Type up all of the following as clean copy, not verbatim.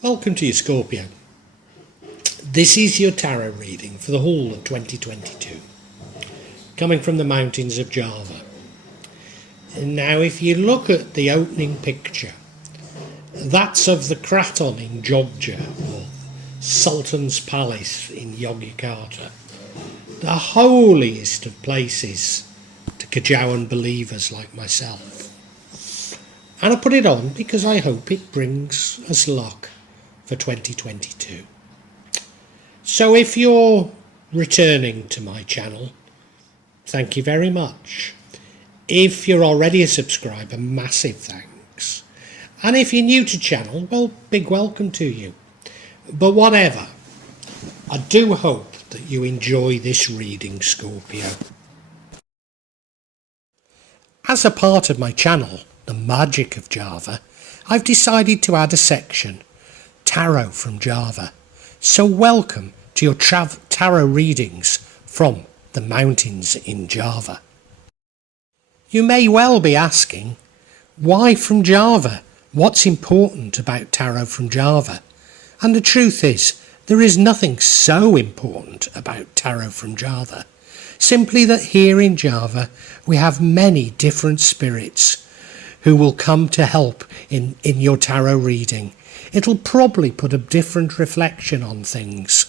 Welcome to your Scorpio. This is your tarot reading for the whole of 2022, coming from the mountains of Java. Now, if you look at the opening picture, that's of the Kraton in Jogja, or Sultan's Palace in Yogyakarta, the holiest of places to Kajawan believers like myself. And I put it on because I hope it brings us luck for 2022. So if you're returning to my channel, thank you very much. If you're already a subscriber, massive thanks. And if you're new to channel, well, big welcome to you. But whatever, I do hope that you enjoy this reading, Scorpio. As a part of my channel, The Magic of Java, I've decided to add a section, Tarot from Java. So welcome to your tarot readings from the mountains in Java. You may well be asking, why from Java? What's important about tarot from Java? And the truth is, there is nothing so important about tarot from Java. Simply that here in Java we have many different spirits who will come to help in your tarot reading. It'll probably put a different reflection on things.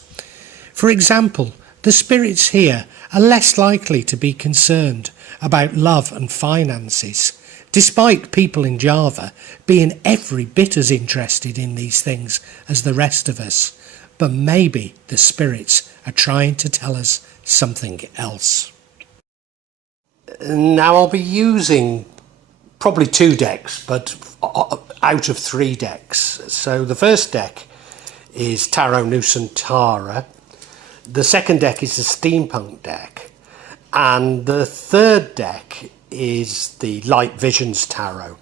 For example, the spirits here are less likely to be concerned about love and finances, despite people in Java being every bit as interested in these things as the rest of us. But maybe the spirits are trying to tell us something else. Now I'll be using probably 2 decks, but out of 3 decks. So the first deck is Tarot Nusantara, the second deck is the Steampunk deck, and the third deck is the Light Visions Tarot.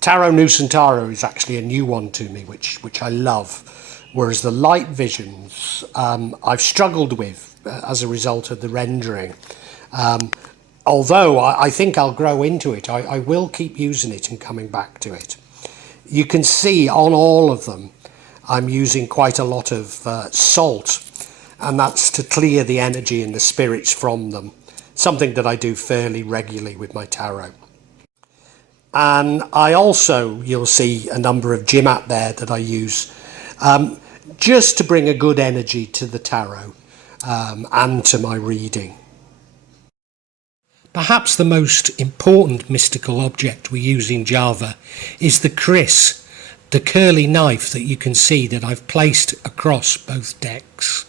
Tarot Nusantara is actually a new one to me, which I love, whereas the Light Visions I've struggled with as a result of the rendering. Although I think I'll grow into it, I will keep using it and coming back to it. You can see on all of them I'm using quite a lot of salt, and that's to clear the energy and the spirits from them, something that I do fairly regularly with my tarot. And I also, you'll see a number of Jimat there that I use just to bring a good energy to the tarot and to my reading. Perhaps the most important mystical object we use in Java is the kris, the curly knife that you can see that I've placed across both decks.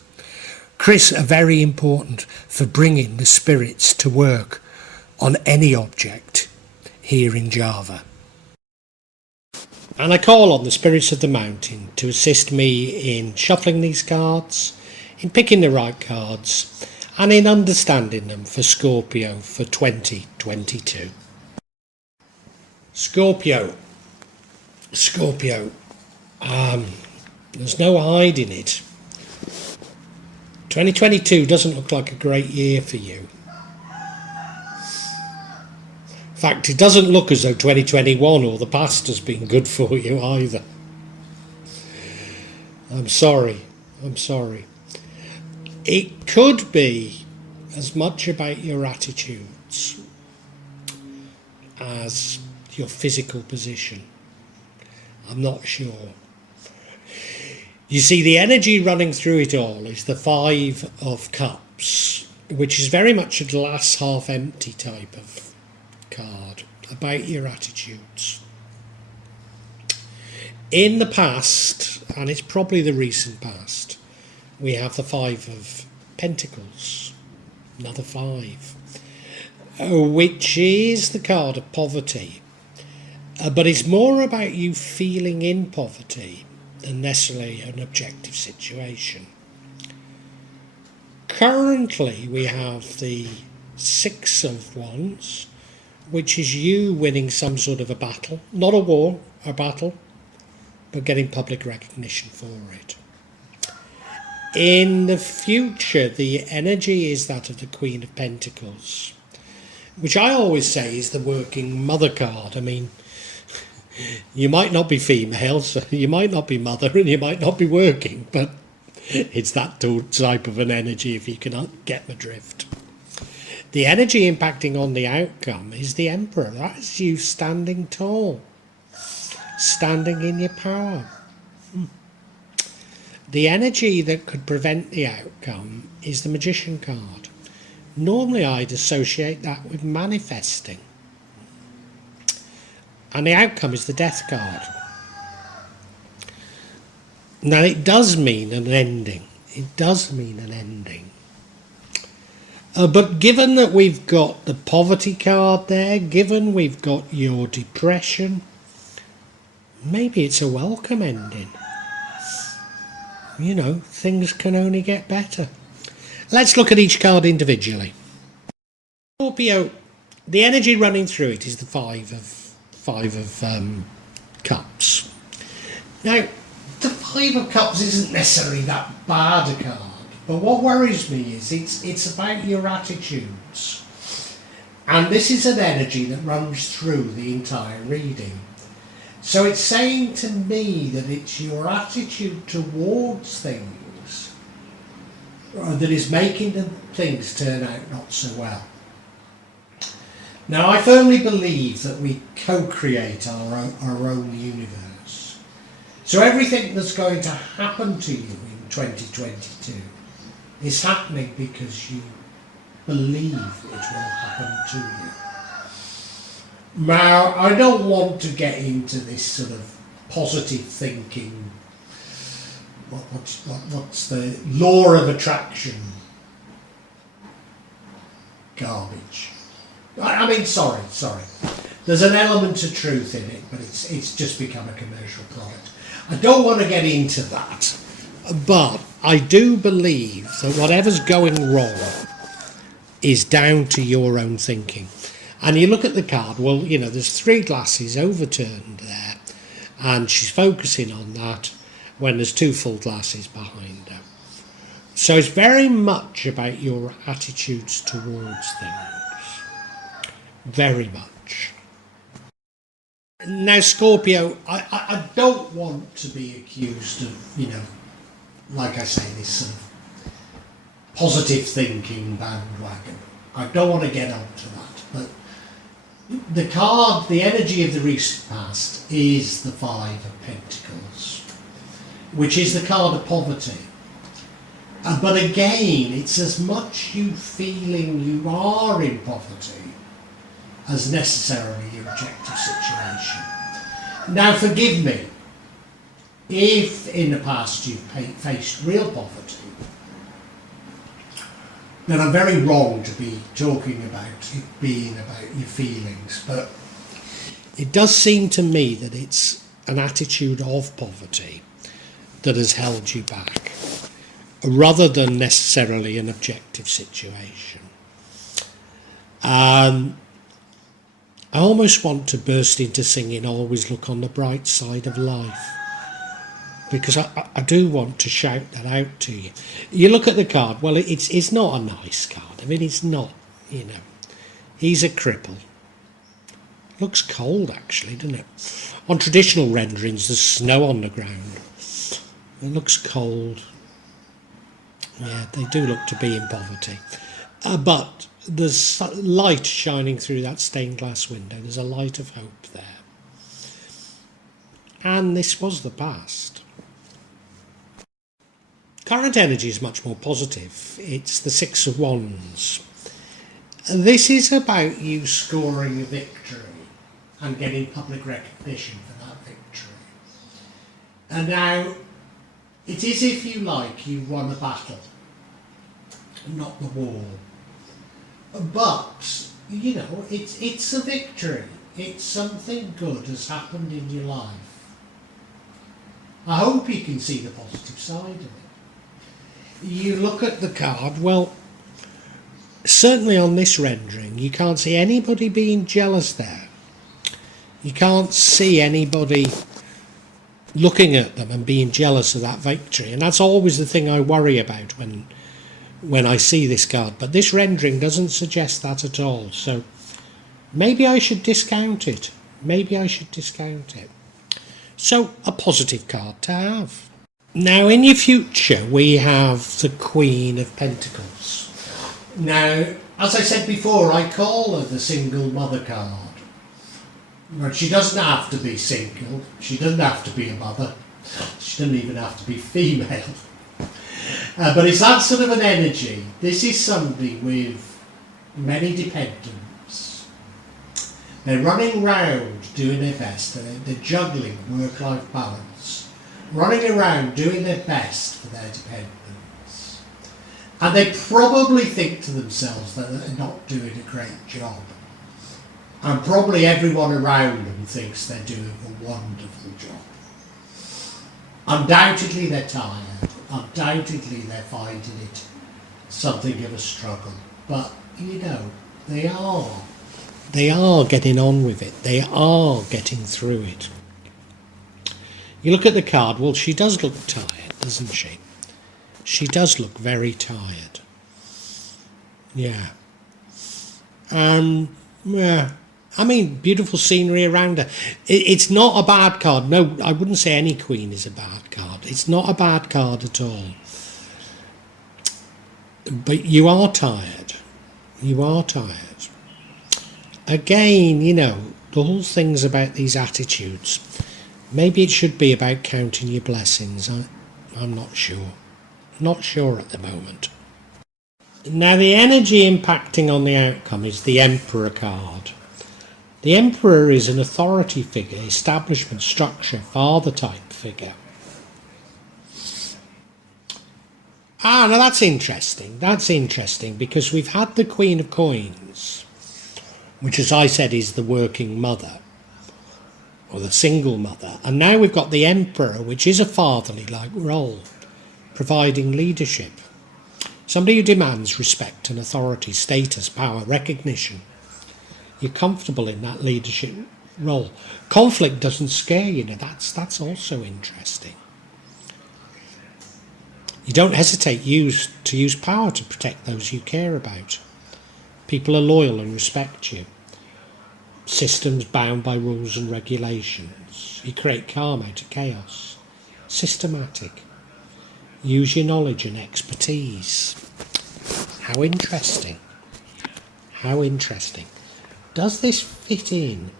Kris are very important for bringing the spirits to work on any object here in Java. And I call on the spirits of the mountain to assist me in shuffling these cards, in picking the right cards, and in understanding them for Scorpio for 2022. Scorpio, there's no hiding it. 2022 doesn't look like a great year for you. In fact, it doesn't look as though 2021 or the past has been good for you either. I'm sorry. It could be as much about your attitudes as your physical position. I'm not sure. You see, the energy running through it all is the 5 of Cups, which is very much a glass half empty type of card, about your attitudes. In the past, and it's probably the recent past, we have the 5 of Pentacles, another 5, which is the card of poverty. But it's more about you feeling in poverty than necessarily an objective situation. Currently we have the 6 of Wands, which is you winning some sort of a battle, not a war, a battle, but getting public recognition for it. In the future, the energy is that of the Queen of Pentacles, which I always say is the working mother card. I mean, You might not be female, so you might not be mother, and you might not be working, but it's that type of an energy, if you can get my drift. The energy impacting on the outcome is the Emperor. That's you standing tall, standing in your power. The energy that could prevent the outcome is the Magician card. Normally I'd associate that with manifesting. And the outcome is the Death card. Now it does mean an ending. It does mean an ending. But given that we've got the poverty card there, given we've got your depression, maybe it's a welcome ending. You know, things can only get better. Let's look at each card individually. Scorpio, the energy running through it is the five of Cups. Now, the Five of Cups isn't necessarily that bad a card, but what worries me is it's about your attitudes. And this is an energy that runs through the entire reading. So it's saying to me that it's your attitude towards things that is making things turn out not so well. Now, I firmly believe that we co-create our own universe. So everything that's going to happen to you in 2022 is happening because you believe it will happen to you. Now, I don't want to get into this sort of positive thinking, what's the law of attraction garbage. I mean, sorry. There's an element of truth in it, but it's just become a commercial product. I don't want to get into that, but I do believe that whatever's going wrong is down to your own thinking. And you look at the card, well, you know, there's 3 glasses overturned there, and she's focusing on that when there's 2 full glasses behind her. So it's very much about your attitudes towards things. Very much. Now, Scorpio, I don't want to be accused of, you know, like I say, this sort of positive thinking bandwagon. I don't want to get onto that, but the card, the energy of the recent past is the Five of Pentacles, which is the card of poverty. But again, it's as much you feeling you are in poverty as necessarily your objective situation. Now, forgive me, if in the past you've faced real poverty, then I'm very wrong to be talking about it being about your feelings, but it does seem to me that it's an attitude of poverty that has held you back, rather than necessarily an objective situation. I almost want to burst into singing "Always Look on the Bright Side of Life," because I do want to shout that out to you. You look at the card, well, it's not a nice card. I mean, it's not, you know. He's a cripple. Looks cold, actually, doesn't it? On traditional renderings, there's snow on the ground. It looks cold. Yeah, they do look to be in poverty. But there's light shining through that stained glass window. There's a light of hope there. And this was the past. Current energy is much more positive. It's the Six of Wands. This is about you scoring a victory and getting public recognition for that victory. And now, it is, if you like, you won a battle, not the war. But, you know, it's a victory. It's something good has happened in your life. I hope you can see the positive side of it. You look at the card, well, certainly on this rendering, you can't see anybody being jealous there. You can't see anybody looking at them and being jealous of that victory. And that's always the thing I worry about when I see this card. But this rendering doesn't suggest that at all. So maybe I should discount it. Maybe I should discount it. So, a positive card to have. Now, in your future, we have the Queen of Pentacles. Now, as I said before, I call her the single mother card. But she doesn't have to be single. She doesn't have to be a mother. She doesn't even have to be female. But it's that sort of an energy. This is somebody with many dependents. They're running around doing their best. They're juggling work-life balance. Running around doing their best for their dependents. And they probably think to themselves that they're not doing a great job. And probably everyone around them thinks they're doing a wonderful job. Undoubtedly they're tired. Undoubtedly they're finding it something of a struggle. But, you know, they are getting on with it. They are getting through it. You look at the card, well, she does look tired, doesn't she? She does look very tired. Yeah. Yeah. I mean, beautiful scenery around her. It's not a bad card. No, I wouldn't say any queen is a bad card. It's not a bad card at all. But you are tired. You are tired. Again, you know, the whole thing's about these attitudes. Maybe it should be about counting your blessings. I'm not sure. Not sure at the moment. Now, the energy impacting on the outcome is the Emperor card. The Emperor is an authority figure, establishment, structure, father type figure. Now that's interesting. That's interesting because we've had the Queen of Coins, which, as I said, is the working mother or the single mother. And now we've got the Emperor, which is a fatherly-like role, providing leadership. Somebody who demands respect and authority, status, power, recognition. You're comfortable in that leadership role. Conflict doesn't scare you. Now that's also interesting. You don't hesitate to use power to protect those you care about. People are loyal and respect you. Systems bound by rules and regulations. You create calm out of chaos. Systematic. Use your knowledge and expertise. How interesting. How interesting. Does this fit in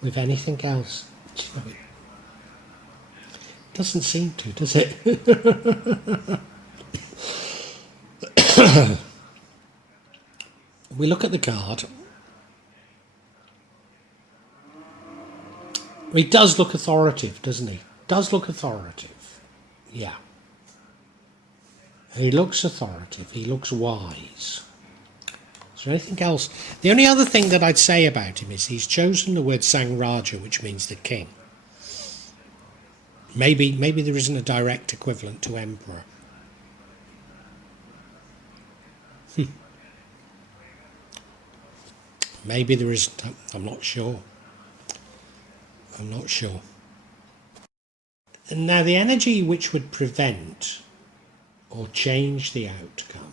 with anything else? It doesn't seem to, does it? We look at the card. He does look authoritative, doesn't he? Does look authoritative. Yeah. He looks authoritative. He looks wise. Is there anything else? The only other thing that I'd say about him is he's chosen the word Sangraja, which means the king. Maybe there isn't a direct equivalent to emperor. Maybe there isn't. I'm not sure. I'm not sure. And now the energy which would prevent or change the outcome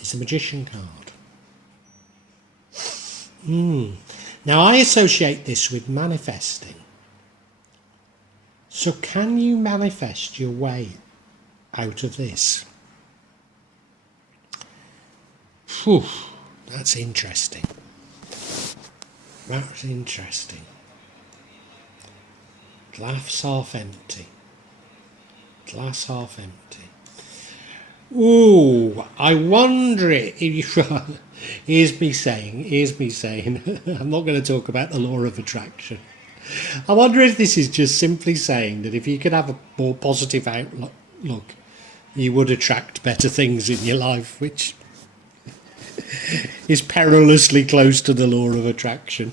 is the Magician card. Now I associate this with manifesting. So can you manifest your way out of this? Whew, that's interesting. That's interesting. Glass half empty. Glass half empty. Ooh, I wonder if you... Here's me saying, I'm not going to talk about the law of attraction. I wonder if this is just simply saying that if you could have a more positive outlook, you would attract better things in your life, which is perilously close to the law of attraction.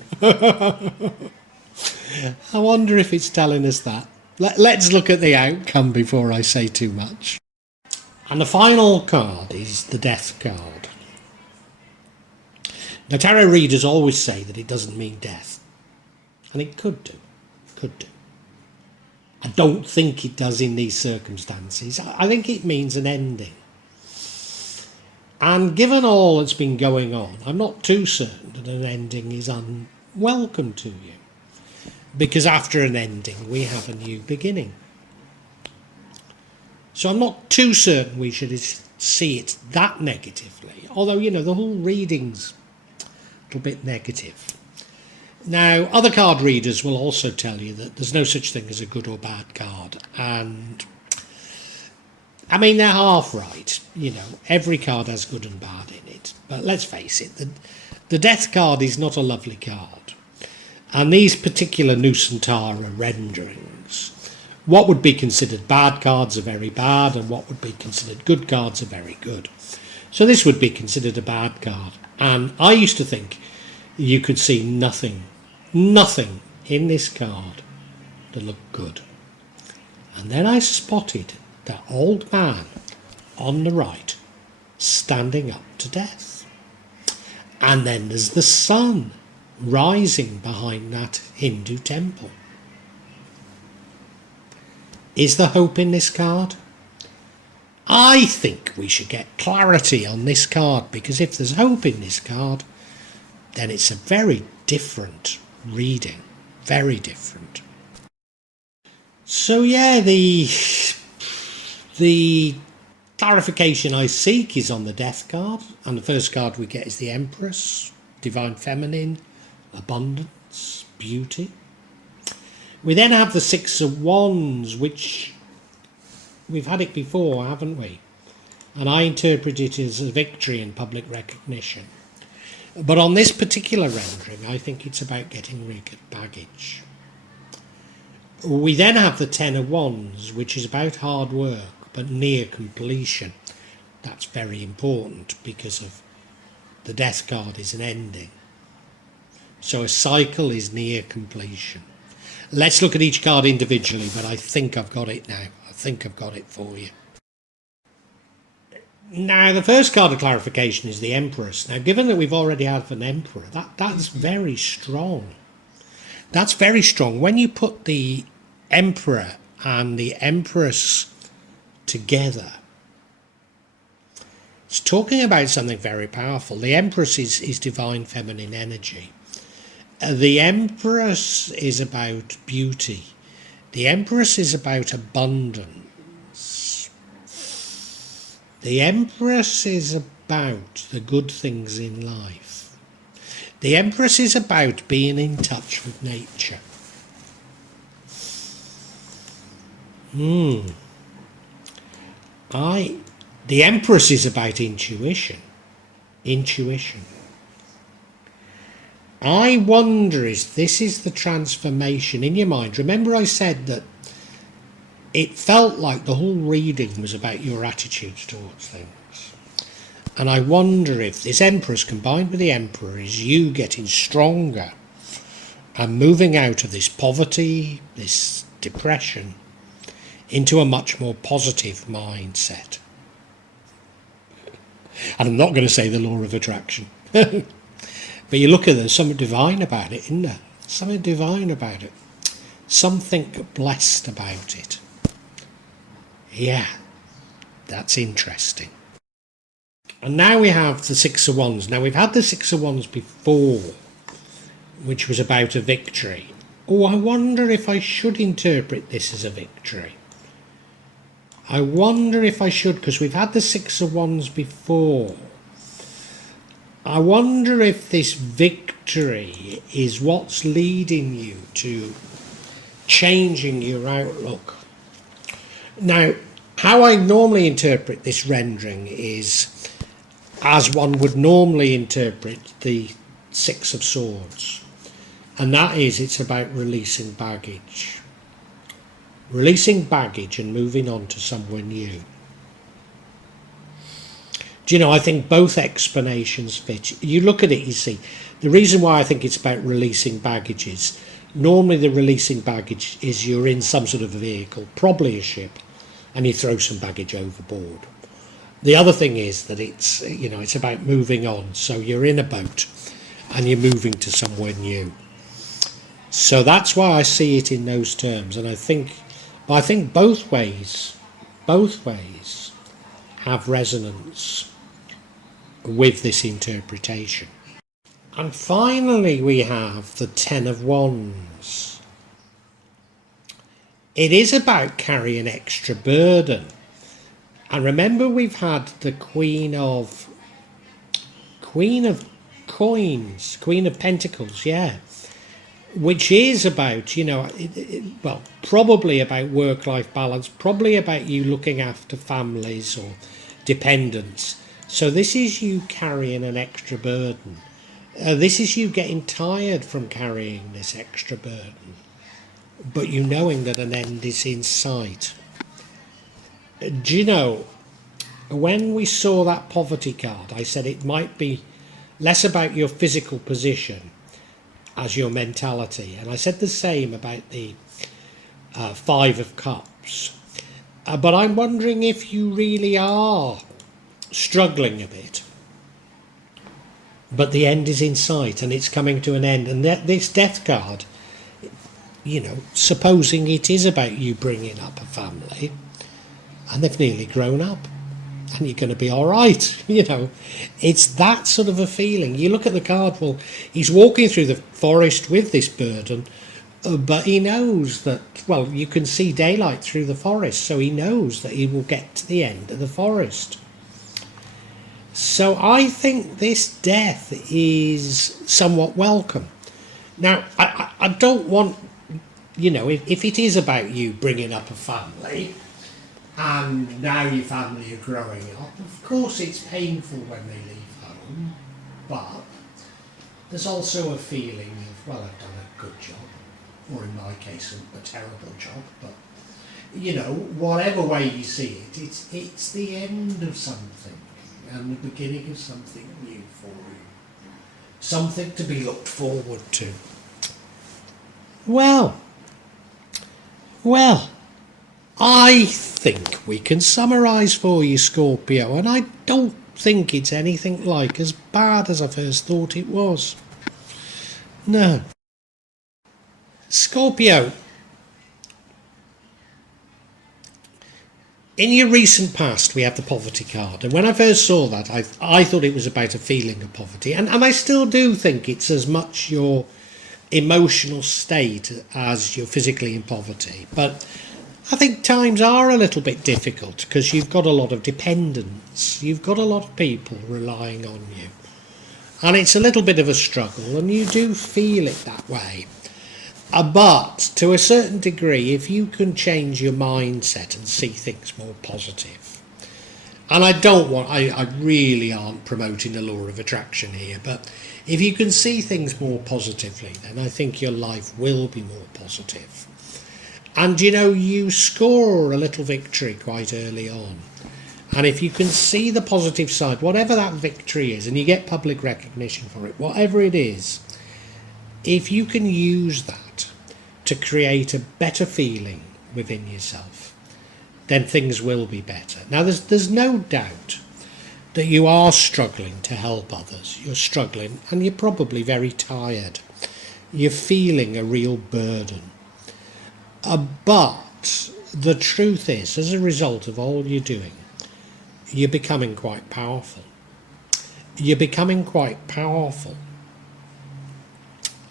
I wonder if it's telling us that. Let's look at the outcome before I say too much. And the final card is the Death card. Now, tarot readers always say that it doesn't mean death. And it could do. Could do. I don't think it does in these circumstances. I think it means an ending. And given all that's been going on, I'm not too certain that an ending is welcome to you. Because after an ending, we have a new beginning. So I'm not too certain we should see it that negatively. Although, the whole reading's a little bit negative. Now, other card readers will also tell you that there's no such thing as a good or bad card. And, they're half right. Every card has good and bad in it. But let's face it, the Death card is not a lovely card. And these particular Nusantara renderings, what would be considered bad cards are very bad, and what would be considered good cards are very good. So this would be considered a bad card. And I used to think you could see nothing in this card that looked good. And then I spotted that old man on the right standing up to death. And then there's the sun rising behind that Hindu temple. Is there hope in this card? I think we should get clarity on this card, because if there's hope in this card, then it's a very different reading. Very different. So yeah, the clarification I seek is on the Death card, and the first card we get is the Empress, Divine Feminine, Abundance, Beauty. We then have the Six of Wands, which we've had it before, haven't we? And I interpret it as a victory and public recognition. But on this particular rendering, I think it's about getting rid of baggage. We then have the Ten of Wands, which is about hard work, but near completion. That's very important because of the Death card is an ending. So a cycle is near completion. Let's look at each card individually, but I think I've got it now. I think I've got it for you. Now, the first card of clarification is the Empress. Now, given that we've already had an Emperor, that's very strong. That's very strong. When you put the Emperor and the Empress together, it's talking about something very powerful. The Empress is divine feminine energy. The Empress is about beauty. The Empress is about abundance. The Empress is about the good things in life. The Empress is about being in touch with nature. The Empress is about intuition. I wonder if this is the transformation in your mind. Remember I said that it felt like the whole reading was about your attitudes towards things. And I wonder if this Empress combined with the Emperor is you getting stronger and moving out of this poverty, this depression, into a much more positive mindset. And I'm not going to say the law of attraction. But you look at it, there's something divine about it, isn't there? Something divine about it. Something blessed about it. Yeah, that's interesting. And now we have the Six of Wands. Now we've had the Six of Wands before, which was about a victory. Oh, I wonder if I should interpret this as a victory. I wonder if I should, because we've had the Six of Wands before. I wonder if this victory is what's leading you to changing your outlook. Now, how I normally interpret this rendering is as one would normally interpret the Six of Swords. And that is, it's about releasing baggage. Releasing baggage and moving on to somewhere new. Do you know, I think both explanations fit. You look at it, you see, the reason why I think it's about releasing baggage is, normally the releasing baggage is you're in some sort of a vehicle, probably a ship, and you throw some baggage overboard. The other thing is that it's, it's about moving on. So you're in a boat and you're moving to somewhere new. So that's why I see it in those terms. And I think both ways have resonance with this interpretation. And finally we have the Ten of Wands. It is about carrying extra burden. And remember, we've had the Queen of Coins, Queen of Pentacles, yeah. Which is about, well, probably about work-life balance, probably about you looking after families or dependents. So this is you carrying an extra burden. This is you getting tired from carrying this extra burden, but you knowing that an end is in sight. Do you know, when we saw that poverty card, I said it might be less about your physical position as your mentality. And I said the same about the Five of Cups. But I'm wondering if you really are struggling a bit. But the end is in sight and it's coming to an end. And this death card, supposing it is about you bringing up a family and they've nearly grown up and you're going to be all right, it's that sort of a feeling. You look at the card, well, he's walking through the forest with this burden, but he knows that, well, you can see daylight through the forest, so he knows that he will get to the end of the forest. So I think this death is somewhat welcome. Now, I don't want, if it is about you bringing up a family, and now your family are growing up, of course it's painful when they leave home, but there's also a feeling of, well, I've done a good job, or in my case, a terrible job, but, whatever way you see it, it's the end of something, and the beginning of something new for you. Something to be looked forward to. Well, I think we can summarise for you, Scorpio, and I don't think it's anything like as bad as I first thought it was. No. Scorpio, in your recent past we have the poverty card, and when I first saw that I thought it was about a feeling of poverty, and I still do think it's as much your emotional state as you're physically in poverty, but I think times are a little bit difficult because you've got a lot of dependents, you've got a lot of people relying on you, and it's a little bit of a struggle, and you do feel it that way. But to a certain degree, if you can change your mindset and see things more positive, and I really aren't promoting the law of attraction here, but if you can see things more positively, then I think your life will be more positive. And you score a little victory quite early on. And if you can see the positive side, whatever that victory is, and you get public recognition for it, whatever it is, if you can use that to create a better feeling within yourself, then things will be better. Now, there's no doubt that you are struggling to help others. You're struggling, and you're probably very tired. You're feeling a real burden. But the truth is, as a result of all you're doing, you're becoming quite powerful. You're becoming quite powerful.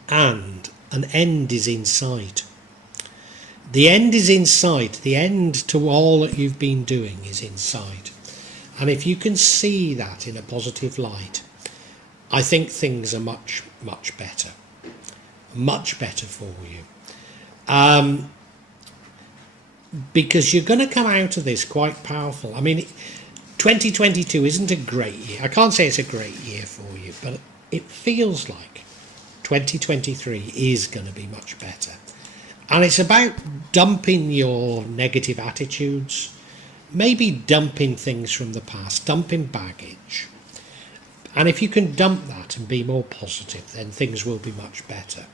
And an end is in sight. The end is in sight. The end to all that you've been doing is in sight. And if you can see that in a positive light, I think things are much, much better. Much better for you. Because you're going to come out of this quite powerful. I mean, 2022 isn't a great year. I can't say it's a great year for you, but it feels like 2023 is going to be much better. And it's about dumping your negative attitudes, maybe dumping things from the past, dumping baggage. And if you can dump that and be more positive, then things will be much better.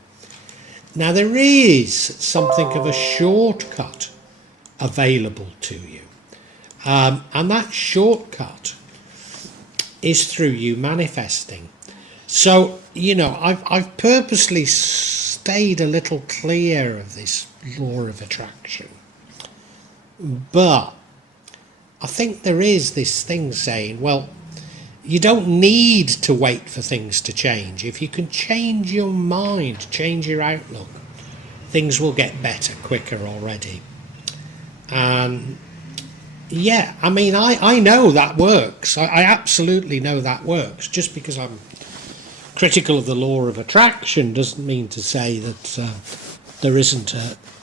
Now, there is something of a shortcut available to you. And that shortcut is through you manifesting. So, I've purposely stayed a little clear of this law of attraction. But I think there is this thing saying, well, You don't need to wait for things to change. If you can change your mind, change your outlook, things will get better quicker already. And yeah, I mean, I know that works. I absolutely know that works. Just because I'm critical of the law of attraction doesn't mean to say that there isn't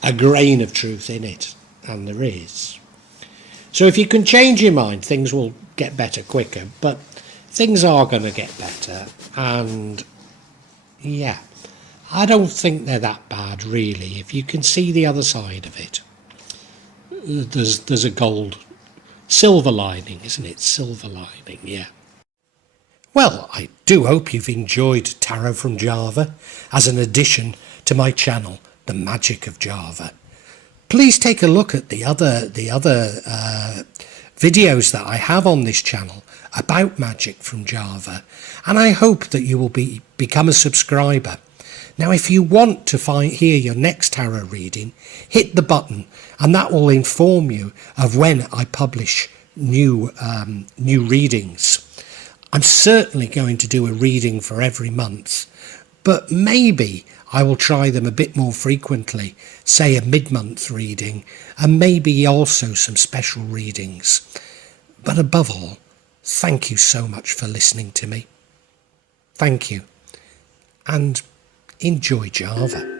a grain of truth in it, and there is. So if you can change your mind, things will get better quicker, but things are going to get better, and yeah, I don't think they're that bad, really. If you can see the other side of it, there's a silver lining, isn't it? Silver lining, yeah. Well, I do hope you've enjoyed Tarot from Java as an addition to my channel, The Magic of Java. Please take a look at the other videos that I have on this channel about magic from Java, and I hope that you will become a subscriber. Now, if you want to hear your next tarot reading, hit the button, and that will inform you of when I publish new readings. I'm certainly going to do a reading for every month, but maybe I will try them a bit more frequently, say a mid-month reading, and maybe also some special readings. But above all, thank you so much for listening to me. Thank you, and enjoy Java.